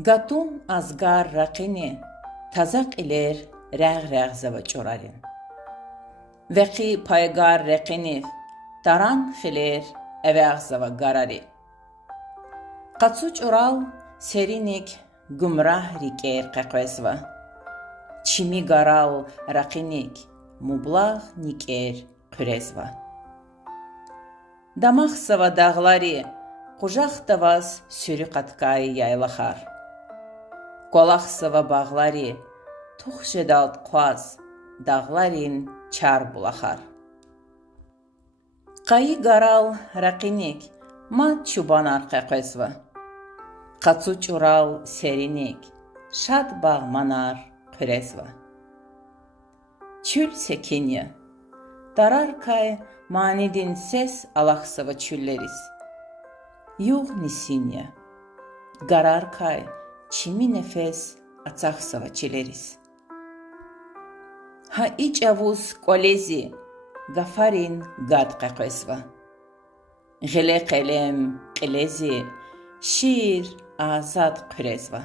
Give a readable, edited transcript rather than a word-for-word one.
Գատուն ազգար ռակինի թազակ իլեր ռեղ զավաճորարին։ Վեխի պայգար ռեկինիվ տարան խիլեր էվեղ զավագարարի։ Կացուչ ուրալ սերինիք գումրահ ռիկեր կեղվեսվա։ Չիմի գարալ ռակինիք մուբլաղ նիկեր քրեզվա։ Դամախ սավադաղլարի Կուժախ տվազ սյուրի կատկայի յայլախար։ Կոլախ սվա բաղլարի թուխ ժեդալտ կվազ դաղլարին չար բուլախար։ Կայի գարալ ռակինիք մատ չուբանար կեղվեսվա։ Կացու ճուրալ սերինիք շատ բաղմանար քրեզվա։ Չյուլ սեքինյա տարար կայ մանիդին սես ալախ սվա չյուլլերիս։ Յուղ նիսինյա գարար կայ չիմի նեֆես ացախ սվա չիլերիս։ Հա իչ ավուս կոլեզի գաֆարին գադ կեղվեսվա։ Գելե կելեմ կելեզի շիր ազատ քրեզվա։